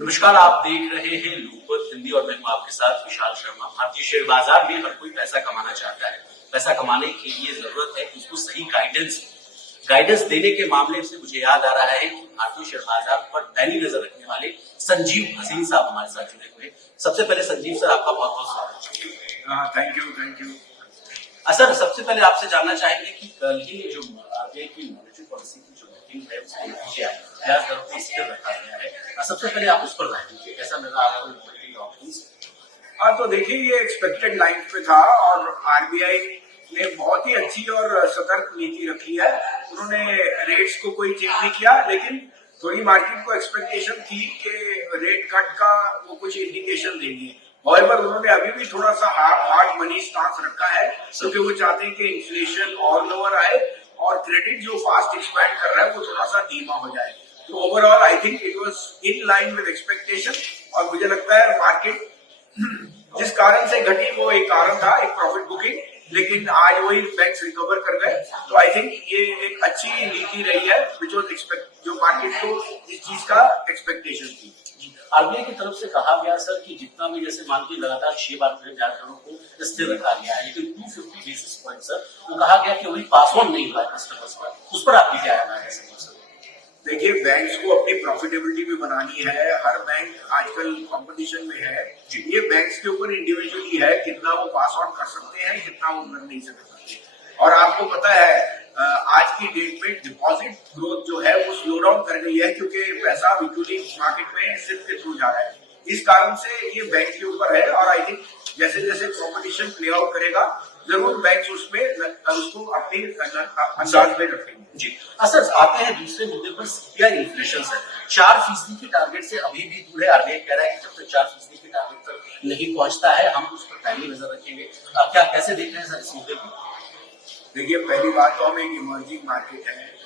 नमस्कार, आप देख रहे हैं लोकमत हिंदी और मैं हूं आपके साथ विशाल शर्मा। भारतीय शेयर बाजार में हर कोई पैसा कमाना चाहता है। पैसा कमाने के लिए जरूरत है कि उसको सही गाइडेंस देने के मामले से मुझे याद आ रहा है कि भारतीय शेयर बाजार पर पैनी नजर रखने वाले संजीव हसीन साहब हमारे साथ जुड़े हुए हैं। सबसे पहले संजीव सर, आपका बहुत बहुत स्वागत है। Thank you. सर, सबसे पहले आपसे जानना चाहेंगे कि कल ही जो आरबीआई की मॉनेटरी पॉलिसी की जो मीटिंग है उसके नतीजे आए, ब्याज दरों को स्थिर रखा गया है। सबसे पहले आप उस पर राय दीजिए, कैसा लगा आपको लिक्विडिटी ऑप्शंस? हाँ, तो देखिए ये एक्सपेक्टेड लाइन पे था और आरबीआई ने बहुत ही अच्छी और सतर्क नीति रखी है। उन्होंने रेट्स को कोई चेंज नहीं किया, लेकिन थोड़ी मार्केट को एक्सपेक्टेशन थी कि रेट कट का वो कुछ इंडिकेशन देंगे। हाउएवर उन्होंने अभी भी थोड़ा सा हार्ड मनी स्टांस रखा है, क्योंकि वो चाहते हैं कि इन्फ्लेशन और लोअर आए और क्रेडिट जो फास्ट एक्सपैंड कर रहा है वो थोड़ा सा धीमा हो जाए। तो overall I think it was in line with expectation और मुझे लगता है मार्केट जिस कारण से घटी वो एक कारण था, एक प्रॉफिट बुकिंग, लेकिन आज वही बैंक्स रिकवर कर गए। तो आई थिंक ये एक अच्छी नीति रही है विच वाज एक्सपेक्ट, जो मार्केट को इस चीज का एक्सपेक्टेशन थी। आरबीआई की तरफ से कहा गया सर कि जितना भी जैसे मान के लगातार 6 बार ब्याज दरों को स्थिर रखा गया है, लेकिन 250 बेसिस पॉइंट सर वो कहा गया कि वही पास ऑन नहीं हुआ कस्टमर्स पर, उस पर आपकी क्या राय है सर? देखिए, बैंक्स को अपनी प्रॉफिटेबिलिटी भी बनानी है। हर बैंक आजकल कंपटीशन में है। ये बैंक्स के ऊपर इंडिविजुअली है कितना वो पास ऑन कर सकते हैं, कितना वो कर नहीं सकते। और आपको पता है आज की डेट में डिपॉजिट ग्रोथ जो है वो स्लो डाउन कर गई है, क्योंकि पैसा इक्विटी मार्केट में सिर्फ के थ्रू जा रहा है। इस कारण से ये बैंक के ऊपर है और आई थिंक जैसे जैसे कॉम्पिटिशन प्ले आउट करेगा जरूर बैंक उसमें उसको अपनी अंदाज में रखेंगे। जी सर, आते हैं दूसरे मुद्दे पर, सीपीआई इन्फ्लेशन सर 4% के टारगेट से अभी भी दूर है। आरबीआई कह रहा है कि जब तक 4% के टारगेट तक नहीं पहुंचता है हम उस पर पैनी नजर रखेंगे। क्या कैसे देख रहे हैं सर इस मुद्दे को? देखिए, पहली बात तो हम एक इमर्जिंग मार्केट है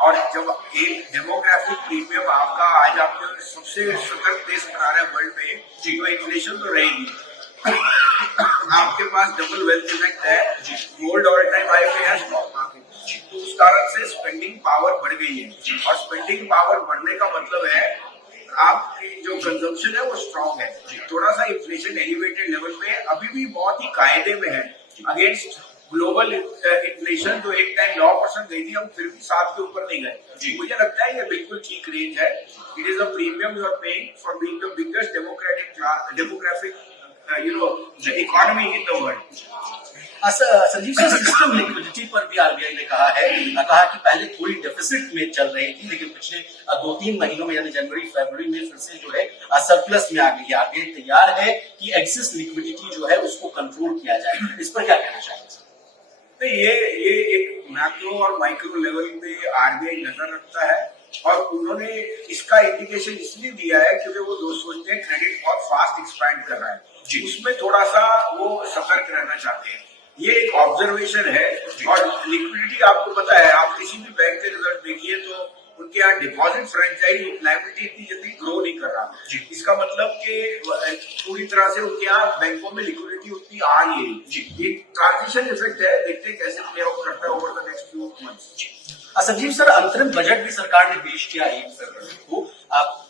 और जब एक डेमोग्राफिक प्रीमियम आपका आज आपके सबसे सतर्क देश बना रहा है वर्ल्ड में, तो इन्फ्लेशन तो रहेगी। आपके पास डबल वेल्थ इफेक्ट है, गोल्ड ऑल टाइम हाई पे है, स्टॉक मार्केट, तो उस कारण से स्पेंडिंग पावर बढ़ गई है और स्पेंडिंग पावर बढ़ने का मतलब है आपकी जो कंजम्पशन है वो स्ट्रांग है। थोड़ा सा इन्फ्लेशन एलिवेटेड लेवल पे अभी भी बहुत ही कायदे में है अगेंस्ट ग्लोबल इन्फ्लेशन, जो एक टाइम 9% गई थी, हम फिर भी 7 के ऊपर नहीं गए। मुझे लगता है ये बिल्कुल ठीक रेंज है। It is a premium you are paying for being the biggest demographic economy in the world. Sanjeev sir, system liquidity पर भी आरबीआई ने कहा कि पहले थोड़ी डेफिसिट में चल रही थी, लेकिन पिछले 2-3 महीनों में यानी जनवरी फरवरी में फिर से जो है सरप्लस में आ गई है। आरबीआई तैयार है कि एक्सेस लिक्विडिटी जो है उसको कंट्रोल किया जाए। इस पर क्या कहना चाहेंगे? ये एक मैक्रो और माइक्रो लेवल पे आरबीआई नजर रखता है और उन्होंने इसका इंडिकेशन इसलिए दिया है क्योंकि वो सोचते हैं क्रेडिट बहुत फास्ट एक्सपैंड कर रहा है, उसमें थोड़ा सा वो सतर्क रहना चाहते हैं। ये एक ऑब्जर्वेशन है और लिक्विडिटी आपको पता है, आप किसी भी बैंक के रिजल्ट देखिए तो उनके यहाँ डिपॉजिट फ्रेंचाइज लायबिलिटी इतनी जल्दी ग्रो नहीं कर रहा। इसका मतलब कि पूरी तरह से उनके यहाँ बैंकों में लिक्विडिटी उतनी आ रही है। ये ट्रांजिशन इफेक्ट है, देखते हैं कैसे प्ले आउट करता है over the next few months. Sanjeev sir, अंतरिम बजट भी सरकार ने पेश किया 1 फरवरी को।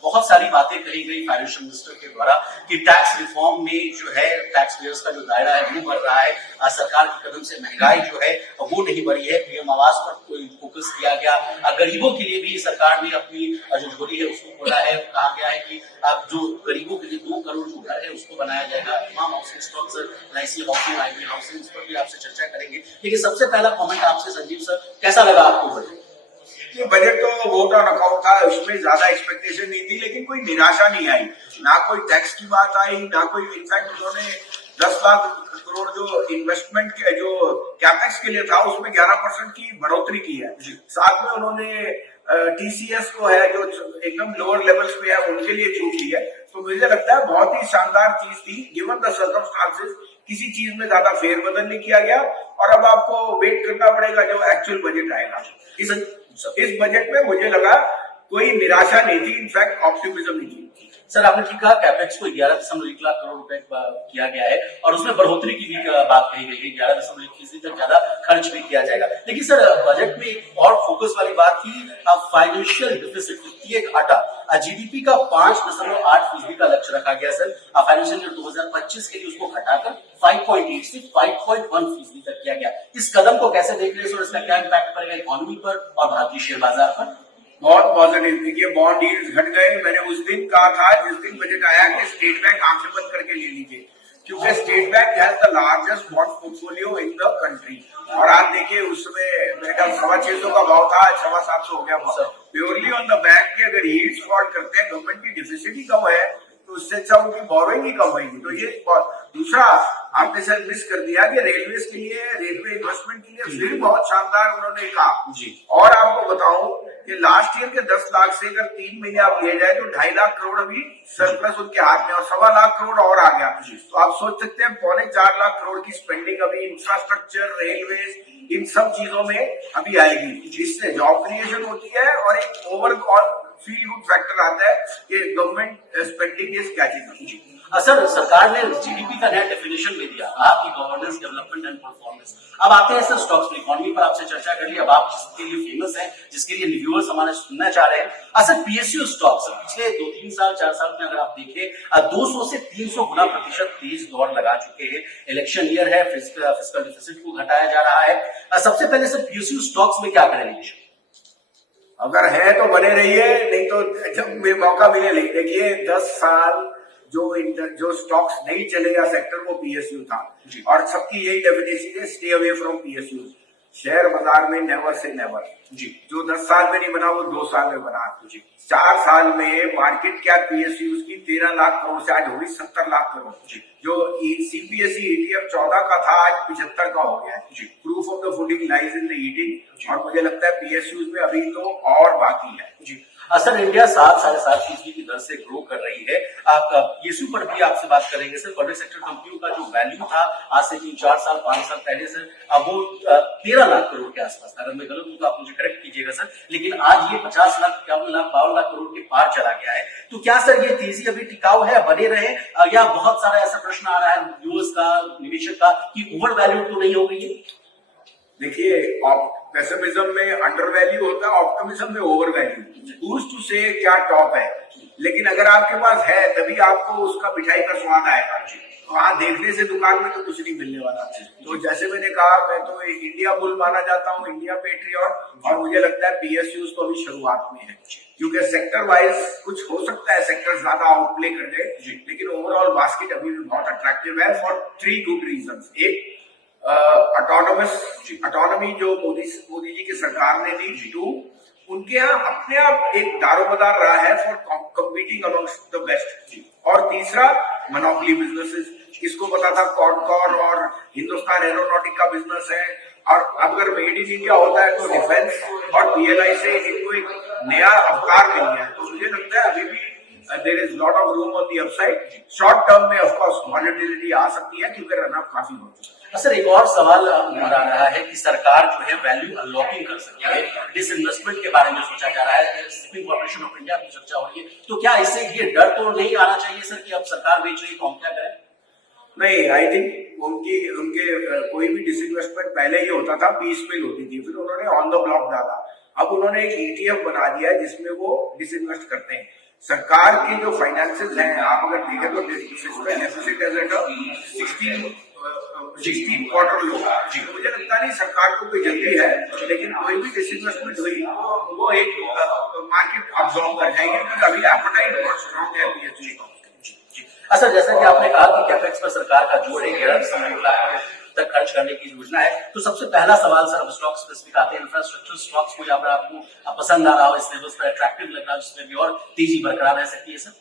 बहुत सारी बातें कही गई फाइनेंस मिनिस्टर के द्वारा कि टैक्स रिफॉर्म में जो है टैक्स पेयर्स का जो दायरा है वो बढ़ रहा है। सरकार के कदम से महंगाई जो है वो नहीं बढ़ी है। पीएम आवास पर कोई फोकस किया गया। गरीबों के लिए भी सरकार ने अपनी जो झोली है उसको खोला है। कहा गया है कि अब जो गरीबों के लिए 2 करोड़ जो घर है उसको बनाया जाएगा। तमाम housing stocks, LIC housing, IV housing, इस पर भी आपसे चर्चा करेंगे। लेकिन सबसे पहला कमेंट आपसे संजीव सर, कैसा लगा आपको बजट? ये बजट तो वोट ऑन अकाउंट था, उसमें ज्यादा एक्सपेक्टेशन नहीं थी, लेकिन कोई निराशा नहीं आई। ना कोई टैक्स की बात आई, ना कोई, इनफैक्ट उन्होंने 10 लाख करोड़ जो इन्वेस्टमेंट के जो कैपेक्स के लिए था उसमें 11% की बढ़ोतरी की है। साथ में उन्होंने टीसीएस को है जो एकदम लोअर लेवल्स पे है उनके लिए छूट दी है। तो मुझे लगता है बहुत ही शानदार चीज थी गिवन द सर्कमस्टांसेस। किसी चीज में ज्यादा फेरबदल नहीं किया गया और अब आपको वेट करना पड़ेगा जो एक्चुअल बजट आएगा। इस बजट में मुझे लगा कोई निराशा नहीं थी, इनफैक्ट ऑप्टिमिज्म नहीं थी। सर आपने ठीक कहा, कैपेक्स को 11.1 लाख करोड़ रुपए किया गया है और उसमें बढ़ोतरी की भी बात कही गई है, 11.1% तक ज्यादा खर्च भी किया जाएगा। लेकिन सर बजट में एक और फोकस वाली बात थी फाइनेंशियल डिफिसिट, वित्तीय घाटा। जीडीपी का 5.8% का लक्ष्य रखा गया सर, फाइनेंशियल ईयर 2025 के लिए उसको घटाकर 5.8 से 5.1% तक किया गया। इस कदम को कैसे देख रहे हैं सर, इसका क्या इम्पैक्ट पड़ेगा इकोनॉमी पर और भारतीय शेयर बाजार पर? बहुत पॉजिटिव। देखिए बॉन्ड यील्ड्स घट गए। मैंने उस दिन कहा था जिस दिन बजट आया कि स्टेट बैंक आंखें बंद करके ले लीजिए, क्योंकि state bank has the largest bond portfolio in the country. और आज देखिए उस समय मेरे ख्याल 650 का भाव था, 750 हो गया प्योरली ऑन द बैंक के। अगर यील्ड्स फॉल करते हैं, गवर्नमेंट की डिफिसिट ही कम है, तो उससे अच्छा उनकी बोरोइंग ही कम होगी। तो ये दूसरा आपने सर मिस कर दिया कि रेलवे के लिए, रेलवे इन्वेस्टमेंट के लिए फिर बहुत शानदार उन्होंने कहा जी। और आपको बताऊं कि लास्ट ईयर के 10 लाख से अगर 3 महीने आप लिए जाए तो 2.5 लाख करोड़ अभी सरप्लस उनके हाथ में, और 1.25 लाख करोड़ और आ गया। तो आप सोच सकते हैं 3.25 लाख करोड़ की स्पेंडिंग अभी इंफ्रास्ट्रक्चर, रेलवे, इन सब चीजों में अभी आएगी, जिससे जॉब क्रिएशन होती है और एक ओवरऑल फील गुड फैक्टर आता है कि government spending is catching up. Sir सरकार ने जीडीपी का नया डेफिनेशन भी दिया, आपकी गवर्नेंस, डेवलपमेंट एंड परफॉर्मेंस। अब आते हैं सर स्टॉक्स में, इकोनॉमी पर आपसे चर्चा कर ली। अब आप जिसके लिए फेमस हैं, जिसके लिए व्यूअर्स हमारे सुनना चाह रहे हैं, सर पीएसयू स्टॉक्स पिछले 2-3 साल 4 साल में अगर आप देखें 200 से 300 गुना प्रतिशत तेज दौड़ लगा चुके हैं। इलेक्शन ईयर है, फिस्कल डिफिसिट को घटाया जा रहा है। सबसे पहले सर पीएसयू स्टॉक्स में क्या करेंगे? अगर है तो बने रहिए, नहीं तो जब मौका मिले नहीं। देखिए 10 साल जो स्टॉक्स नहीं चलेगा सेक्टर वो पीएसयू था, और सबकी यही डेफिनेशन है, stay away from PSU. Share बाजार में नेवर से नेवर जी। जो 10 साल में नहीं बना वो 2 साल में बना जी। 4 साल में मार्केट कैप पीएसयू की 13 लाख करोड़ से आज होगी 70 लाख करोड़ जी। जो सीपीएसई ईटीएफ 14 का था आज 75 का हो गया जी। Proof of the pudding lies in the eating. और मुझे लगता है पीएसयू में अभी तो और बाकी है जी। सर इंडिया 7-7.5% की दर से ग्रो कर रही है। आप पीएसयू पर भी आपसे बात करेंगे सर। पब्लिक सेक्टर कंपनियों का जो वैल्यू था आज से 3-4 साल 5 साल पहले सर, अब वो 13 लाख करोड़ के आसपास था। अगर मैं गलत हूं तो आप मुझे करेक्ट कीजिएगा सर, लेकिन आज ये 50 लाख, 51 लाख, 52 लाख करोड़ के पार चला गया है। तो क्या सर ये तेजी अभी टिकाऊ है, बने रहे, या बहुत सारा ऐसा प्रश्न आ रहा है व्यूअर्स का, निवेशक का, कि ओवर वैल्यू तो नहीं हो गई है? देखिए पेसिमिज्म में अंडर वैल्यू होता है, ऑप्टिमिज्म में ओवर वैल्यू। हूज टू से क्या टॉप है, लेकिन अगर आपके पास है तभी आपको उसका मिठाई का स्वाद आएगा। वहां देखने से दुकान में तो कुछ नहीं मिलने वाला। तो जैसे मैंने कहा, मैं तो इंडिया बुल माना जाता हूँ, इंडिया पेट्रियट, और मुझे लगता है पीएसयू तो अभी शुरुआत में है, क्योंकि सेक्टर वाइज कुछ हो सकता है सेक्टर ज्यादा आउटप्ले कर दे, लेकिन ओवरऑल बास्केट अभी भी बहुत अट्रैक्टिव है फॉर 3 गुड रीजन। एक ऑटोनॉमी जो मोदी जी की सरकार ने दी। 2, उनके यहाँ अपने आप एक दारोमदार रहा है for competing amongst the best. और तीसरा मोनोपोली बिजनेसेस, किसको पता था कॉडकॉर और हिंदुस्तान एरोनॉटिक का बिजनेस है। और अगर मेड इन इंडिया होता है तो डिफेंस और पीएलआई से इनको एक नया अवतार मिल गया। तो मुझे लगता है अभी भी there is lot of room on the upside. Short term में of course volatility आ सकती है, क्योंकि रन अप काफी हो चुका है। सर एक और सवाल उभर आ रहा है कि सरकार जो है वैल्यू अनलॉकिंग कर सकती है, डिसइन्वेस्टमेंट के बारे में सोचा जा रहा है, शिपिंग कॉर्पोरेशन ऑफ इंडिया की चर्चा हो रही है। तो क्या इससे ये डर तो नहीं आना चाहिए सर कि अब सरकार बेच रही है तो हम क्या करें? नहीं, आई थिंक उनके कोई भी डिसइन्वेस्टमेंट पहले ही होता था, पीसफुल होती थी, फिर उन्होंने ऑन द ब्लॉक डाला। अब उन्होंने एक ईटीएफ बना दिया है जिसमें वो डिसइन्वेस्ट करते हैं। सरकार के जो फाइनेंसेस हैं, आप अगर देखें तो fiscal deficit as at 16 quarter low. मुझे लगता नहीं सरकार को कोई जल्दी है, लेकिन कोई भी डिसइन्वेस्टमेंट हुई वो एक मार्केट अब्सॉर्ब कर जाएगी, क्योंकि अभी एपेटाइट बहुत स्ट्रॉन्ग है पीएसयू। सर जैसा कि आपने कहा कि कैपेक्स पर सरकार का जोर है, 11 लाख तक खर्च करने की योजना है, तो सबसे पहला सवाल सर, अब स्टॉक स्पेसिफिक आते हैं, इंफ्रास्ट्रक्चर स्टॉक्स को अगर आपको पसंद आ रहा हो, इस लेवल पर अट्रैक्टिव लग रहा है, जिसमें भी और तेजी बरकरार रह सकती है सर?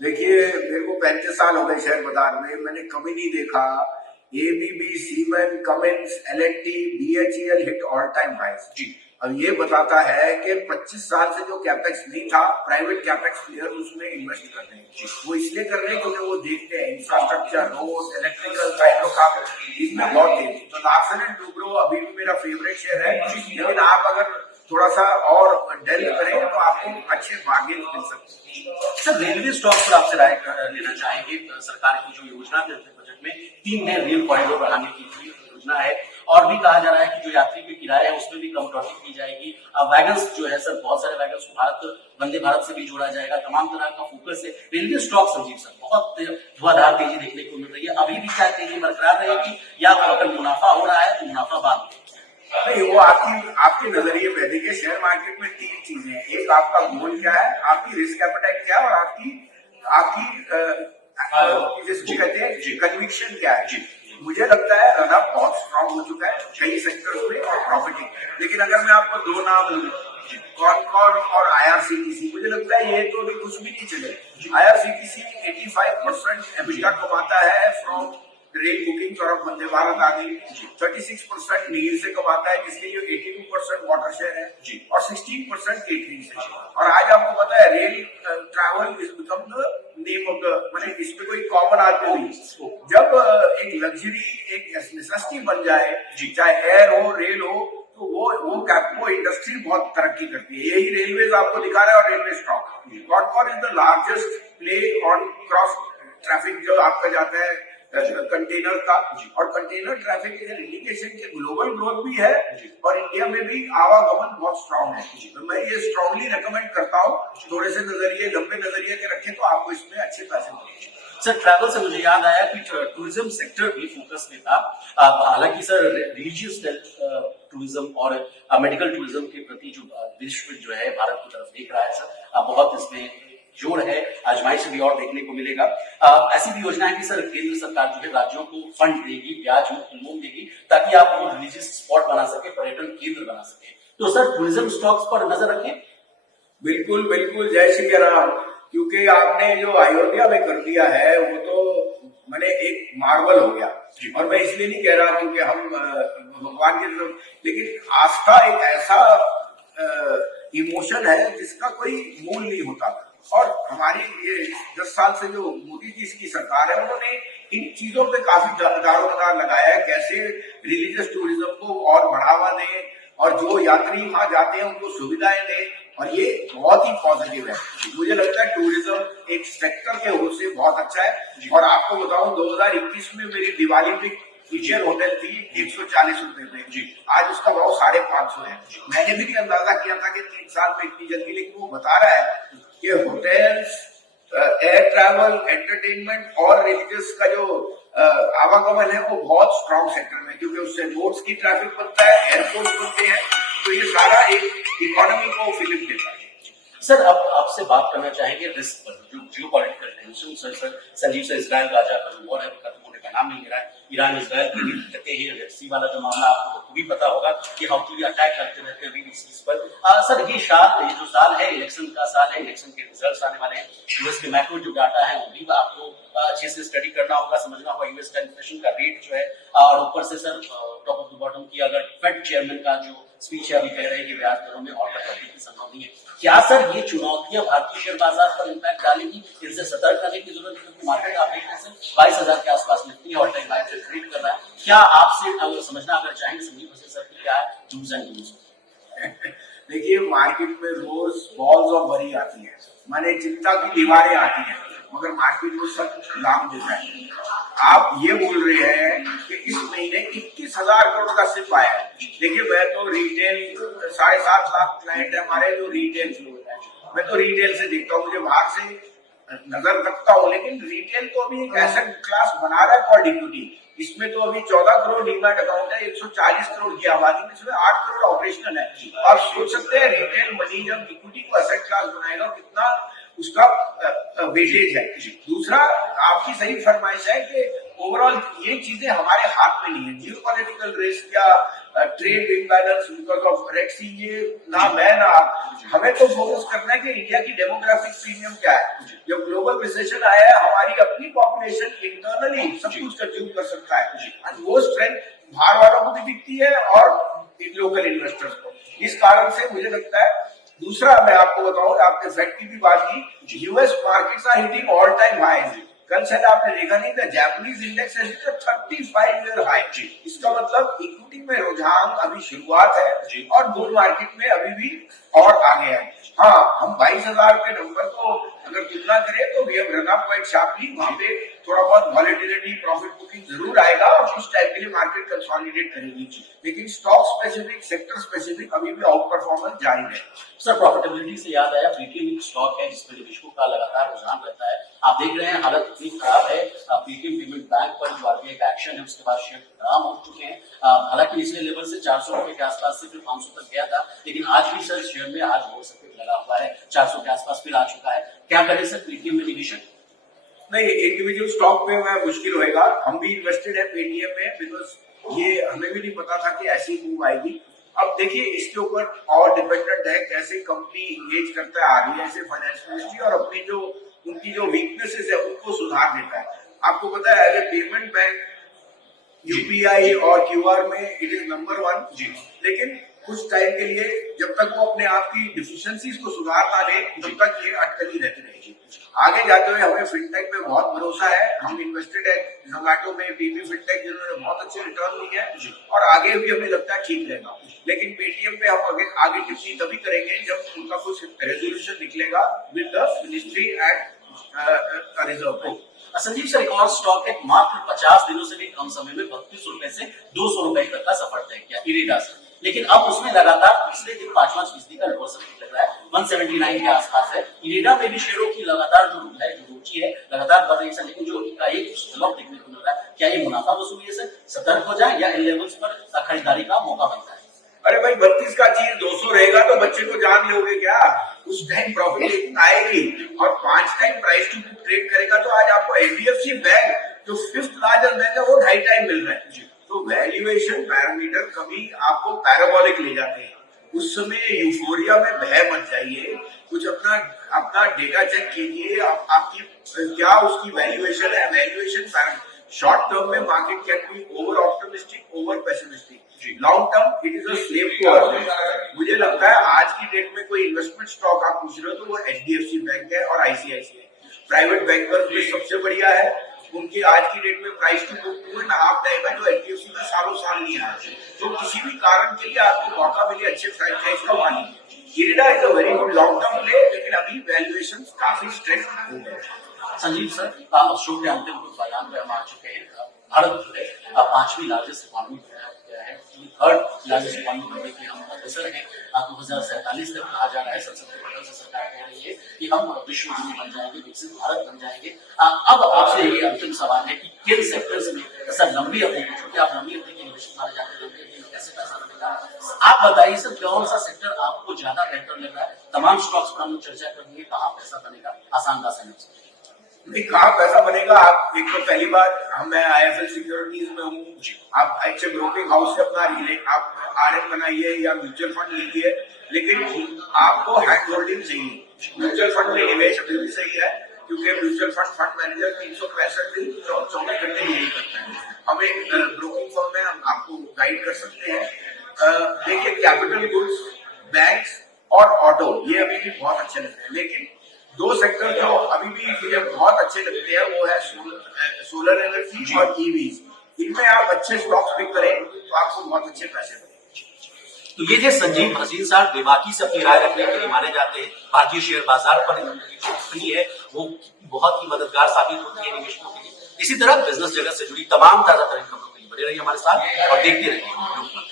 देखिए मेरे को 35 साल हो गए शेयर बाजार में, मैंने कभी नहीं देखा ABB, Siemens, Cummins, L and T, BHEL hit all time highs जी। अब ये बताता है कि 25 साल से जो कैपेक्स नहीं था, प्राइवेट कैपेक्स प्लेयर उसमें इन्वेस्ट कर रहे हैं। वो इसलिए कर रहे हैं क्योंकि वो देखते हैं इंफ्रास्ट्रक्चर, रोड, इलेक्ट्रिकल, इसमें बहुत तेज। तो लार्सन एंड टुब्रो अभी भी मेरा फेवरेट शेयर है, लेकिन आप अगर थोड़ा सा और डेल्व करें तो आपको अच्छे बार्गेन मिल सकते हैं। सर रेलवे स्टॉक पर आपसे राय लेना चाहेंगे। सरकार की जो योजना थी बजट में 3 नए रेल कॉरिडोर बढ़ाने की योजना है और भी कहा जा रहा है कि जो यात्री के किराए हैं उसमें भी कटौती की जाएगी। वैगन्स जो है सर, बहुत सारे वैगन्स को भारत वंदे भारत से भी जोड़ा जाएगा। तमाम तरह का फोकस है। रेलवे स्टॉक संजीव सर बहुत धुआंधार तेजी देखने को मिल रही है। अभी भी क्या तेजी बरकरार रहेगी या अगर मुनाफा हो रहा है तो मुनाफा बाद में? नहीं, वो आपकी नजरिए पे देखिए, शेयर मार्केट में 3 चीजें हैं। एक आपका गोल क्या है, आपकी रिस्क एपेटाइट क्या है, और आपकी जिसको कहते हैं कन्विक्शन क्या है। मुझे लगता है रनअप बहुत स्ट्रांग हो चुका है कई सेक्टर्स में और प्रॉफिटिंग। लेकिन अगर मैं आपको 2 नाम दूं, कॉनकॉर और आईआरसीटीसी, मुझे लगता है ये तो अभी कुछ भी नहीं चले। आईआरसीटीसी 85% एबिटा कमाता है फ्रॉम रेल बुकिंग और वंदे भारत आदि। 36% नील से कमाता है, जिसके लिए 82% वाटर शेयर है और 16% केटरिंग से। और आज आपको पता है rail travel is become the name of the, मैंने इस पे कोई कॉमन आदमी नहीं। जब एक लग्जरी एक नेसेसिटी बन जाए, चाहे एयर हो रेल हो, तो वो इंडस्ट्री बहुत तरक्की करती है। यही रेलवे आपको दिखा रहा है। और railway stock Concor is the largest play on cross traffic जो आपका जाता है कंटेनर का, और कंटेनर ट्रैफिक के इंडिकेशन के ग्लोबल ग्रोथ भी है और इंडिया में भी आवागमन बहुत स्ट्रांग है। तो मैं ये स्ट्रांगली रेकमेंड करता हूँ, थोड़े से लंबे नजरिए के रखें तो आपको इसमें अच्छे पैसे मिलेंगे। सर ट्रैवल से मुझे याद आया कि टूरिज्म सेक्टर भी फोकस में था। हालांकि सर रिलीजियस टूरिज्म और मेडिकल टूरिज्म के प्रति जो विश्व जो है भारत की तरफ देख रहा है सर, बहुत इसमें जोर है। आजमाइश भी और देखने को मिलेगा। ऐसी भी योजना है कि सर केंद्र सरकार जो है राज्यों को फंड देगी, ब्याज लोन देगी, ताकि आप वो रिलीजियस स्पॉट बना सके, पर्यटन केंद्र बना सके। तो सर टूरिज्म स्टॉक्स पर नजर रखें। बिल्कुल बिल्कुल, जय श्री राम। क्योंकि आपने जो अयोध्या में कर दिया है वो तो मैंने एक मार्वल हो गया। और मैं इसलिए नहीं कह रहा क्योंकि हम भगवान की तरफ, लेकिन आस्था एक ऐसा इमोशन है जिसका कोई मूल नहीं होता। और हमारी ये 10 साल से जो मोदी जी की सरकार है, उन्होंने इन चीजों पे काफी दारोमदार लगाया है, कैसे रिलीजियस टूरिज्म को और बढ़ावा दें और जो यात्री वहां जाते हैं उनको सुविधाएं दें। और ये बहुत ही पॉजिटिव है। मुझे लगता है टूरिज्म एक सेक्टर के ओर से बहुत अच्छा है। और आपको बताऊं 2021 में मेरी दिवाली पे किचन होटल थी 140 रुपए में, आज उसका भाव 550 है। मैंने भी अंदाजा किया था कि 3 साल में इतनी जल्दी, लेकिन वो बता रहा है कि होटल्स, एयर ट्रैवल, एंटरटेनमेंट और रिलीजियस का जो आवागमन है वो बहुत स्ट्रॉन्ग सेक्टर में, क्योंकि उससे बोट्स की ट्रैफिक बनता है, एयरपोर्ट बनते हैं, तो ये सारा एक इकोनॉमी को फिलिप देता है। सर अब आपसे बात करना चाहेंगे रिस्क पर, जो geopolitical tension sir Sanjeev sir, Israel Gaza का जो वॉर है खत्म होने का नाम नहीं ले रहा है। ईरान इजराइल कहते हैं, रेड सी वाला जो मामला आपको भी पता होगा कि हौथी अटैक करते रहते हैं इस चीज पर। सर ये जो साल है इलेक्शन का साल है, इलेक्शन के रिजल्ट आने वाले हैं। यूएस के मैक्रो जो डाटा है वो भी आपको अच्छे से स्टडी करना होगा, समझना होगा यूएस का इन्फ्लेशन का रेट जो है। और ऊपर से sir top of the bottom की अगर फेड चेयरमैन का जो स्पीच है अभी कह रहे हैं कि ब्याज दरों में और कटौती की संभावना है। क्या सर ये चुनौतियां भारतीय शेयर बाजार पर इम्पैक्ट डालेगी? इनसे सतर्क रहने की जरूरत है, क्योंकि मार्केट आप देखने से 22,000 के आसपास निफ्टी ऑल टाइम हाई से ट्रेड कर रहा है। क्या आपसे समझना अगर चाहेंगे संदीप सर की क्या है डूज एंड डोंट्स? देखिए, मार्केट में रोज बॉल्स और बरी आती है, माने चिंता की दीवारें आती हैं, मगर मार्केट को सब लाभ देता है। आप ये बोल रहे हैं कि इस महीने 21,000 करोड़ का सिर्फ आया है। देखिए, मैं तो रिटेल 7.5 लाख क्लाइंट है हमारे जो रिटेल फ्लो है, मैं तो रिटेल से देखता हूँ, मुझे बाहर से नजर रखता हूँ। लेकिन रिटेल तो अभी एक एसेट क्लास बना रहा है कॉल्ड इक्विटी। इसमें तो अभी 14 करोड़ डीमैट अकाउंट है, 140 करोड़ की आबादी में, इसमें 8 करोड़ ऑपरेशनल है। आप सोच सकते हैं रिटेल मनी जब इक्विटी को एसेट क्लास बनाएगा कितना उसका वेटेज है। दूसरा, आपकी सही फरमाइश है कि ओवरऑल ये चीजें हमारे हाथ में नहीं है। जियोपॉलिटिकल रिस्क या trade imbalance because of Red Sea, ये ना मैं ना आप, हमें तो फोकस करना है कि इंडिया की डेमोग्राफिक प्रीमियम क्या है। जब ग्लोबल रिसेशन आया है, हमारी अपनी पॉपुलेशन इंटरनली सब कुछ कंज्यूम कर सकता है, और वो स्ट्रेंथ बाहर वालों को भी दिखती है और लोकल इन्वेस्टर्स को। इस कारण से मुझे लगता है। दूसरा, मैं आपको बताऊं, आपने फेड की भी बात की, US markets are hitting all time high. कल शायद आपने देखा नहीं था, जापानीज इंडेक्स है 35 ईयर हाई। इसका मतलब इक्विटी में रुझान अभी शुरुआत है और बुल मार्केट में अभी भी और आगे है। हाँ, हम 22,000 के नंबर को अगर तुलना करें तो we have run up quite sharply. वहां पे थोड़ा बहुत वॉलेटिलिटी, प्रॉफिट बुकिंग जरूर आएगा और उस टाइम के लिए मार्केट कंसोलिडेट करेगी, लेकिन स्टॉक स्पेसिफिक, सेक्टर स्पेसिफिक अभी भी आउट परफॉर्मेंस जारी है। सर, प्रॉफिटेबिलिटी से याद आया, पेटीएम एक स्टॉक है जिसमें निवेशकों का लगातार रुझान रहता है। आप देख रहे हैं हालत इतनी खराब है, पेटीएम पेमेंट बैंक पर जो आरबीआई का एक्शन है उसके बाद शेयर खराब हो चुके हैं। हालांकि निचले लेवल से 400 रुपए के आसपास से फिर 500 तक गया था, लेकिन आज भी सर शेयर में आज बहुत सफेद लगा हुआ है, 400 के आसपास फिर आ चुका है। क्या करें सर पेटीएम में निवेशक? नहीं, इंडिविजुअल स्टॉक पे मैं मुश्किल होएगा। हम भी इन्वेस्टेड है पेटीएम में, बिकॉज ये हमें भी नहीं पता था कि ऐसी मूव आएगी। अब देखिए, इसके ऊपर और डिपेंडेंट है कैसे कंपनी इंगेज करता है आरबीआई से, फाइनेंस मिनिस्ट्री, और अपनी जो उनकी जो वीकनेसेस है उनको सुधार देता है। आपको पता है as a payment bank UPI और क्यूआर में इट इज नंबर 1, लेकिन कुछ टाइम के लिए जब तक वो अपने आप की डिफिशिएंसीज को सुधार ना ले तब तक ये अटकली रहती रहेगी। आगे जाते हुए हमें फिनटेक पे बहुत भरोसा है। हम इन्वेस्टेड है जोमैटो में, बीबी फिनटेक, जिन्होंने बहुत अच्छे रिटर्न दिए हैं और आगे भी हमें लगता है ठीक रहेगा। लेकिन पेटीएम पे हम आगे टिप्पणी तभी करेंगे जब उनका कुछ रेजोल्यूशन निकलेगा with the ministry and reserve bank. Sanjeev sir, एक और स्टॉक है मात्र 50 दिनों से भी कम समय में 32 रुपए से 200 रुपए तक का सफर तय किया, इरेडा से, लेकिन अब उसमें लगातार पिछले दिन 5% का लोअर सर्किट लग रहा है, 179 के आसपास है। इरेडा में भी शेयरों की लगातार जो रुचि है लगातार बढ़ रही है, लेकिन जो एक झलक देखने को मिल रहा है, क्या ये मुनाफा वसूली है सर? सतर्क हो जाए या इन लेवल्स पर खरीदारी का मौका बनता है? अरे भाई, 32 का चीज 200 रहेगा तो बच्चे को जान लोगे क्या? उस टाइम प्रॉफिट आएगी और 5 time price to book trade करेगा तो आज आपको एचडीएफसी बैंक जो 5th लार्जेस्ट बैंक है वो 2.5 टाइम मिल रहा है। तो वैल्यूएशन पैरामीटर कभी आपको पैराबोलिक ले जाते हैं, उस समय यूफोरिया में भय मत जाइए, कुछ अपना डेटा चेक कीजिए, आपकी क्या उसकी वैल्यूएशन है। वैल्यूएशन शॉर्ट टर्म में market can be over optimistic, over pessimistic, long term it is a slave to earnings. मुझे लगता है आज की डेट में कोई इन्वेस्टमेंट स्टॉक आप पूछ रहे हो तो वो एचडीएफसी बैंक है और आईसीआईसीआई प्राइवेट बैंकर्स में सबसे बढ़िया है। उनके आज की डेट में प्राइस टू बुक 2.5 टाइम है, जो एचडीएफसी का सालों साल नहीं है। तो किसी भी कारण के लिए आपको मौका मिले अच्छे फ्रेंचाइज का मानिए। IREDA is a very good long term play, लेकिन अभी वैल्यूएशन काफी स्ट्रेस हो गए। संजीव सर, शो के अंतिम कुछ बयान पे हम आ चुके हैं। भारत जो है 5वीं लार्जेस्ट इकोनॉमी है, 3rd लार्जेस्ट इकोनॉमी बनने की हम अग्रसर हैं। 2047 तक कहा जा रहा है, संसद के पटल से सरकार कह रही है कि हम विश्व गुरु बन जाएंगे, विकसित भारत बन जाएंगे। अब आपसे ये अंतिम सवाल है कि किन सेक्टर्स में सर लंबी अवधि के, क्योंकि आप लंबी अवधि के निवेशक माने जाते हैं, लंबी अवधि में कैसे पैसा लगेगा, आप बताइए सर कौन सा सेक्टर आपको ज्यादा बेहतर लग रहा है? तमाम स्टॉक्स पर हम चर्चा करेंगे, कहाँ पैसा बनेगा, आसान भाषा में। नहीं, कहाँ पैसा बनेगा? आप एक तो पहली बार मैं आईएफएल सिक्योरिटीज में हूँ, आप अच्छे ब्रोकिंग हाउस से अपना आप आरएम बनाइए या म्यूचुअल फंड लीजिए, लेकिन आपको हैंड होल्डिंग चाहिए। म्यूचुअल फंड में निवेश अभी भी सही है, क्योंकि म्यूचुअल फंड मैनेजर 365 दिन 24 घंटे यही करते हैं। हम एक ब्रोकिंग फर्म में हम आपको गाइड कर सकते हैं। देखिए, कैपिटल गुड्स, बैंक्स और ऑटो ये अभी भी बहुत अच्छे लगते हैं, लेकिन 2 सेक्टर जो अभी भी मुझे बहुत अच्छे लगते हैं वो है सोलर एनर्जी और ईवीज। इनमें आप अच्छे स्टॉक्स पिक करें तो आपको बहुत अच्छे पैसे मिलेंगे। तो ये जो संजीव भसीन साहब बेबाकी से अपनी राय रखने के लिए माने जाते हैं, भारतीय शेयर बाजार पर कंपनी है वो बहुत ही मददगार साबित होती है निवेशकों के लिए। इसी तरह बिजनेस जगत से जुड़ी तमाम ताजा तरीन खबरों के लिए बने रहिए हमारे साथ और देखते रहिए।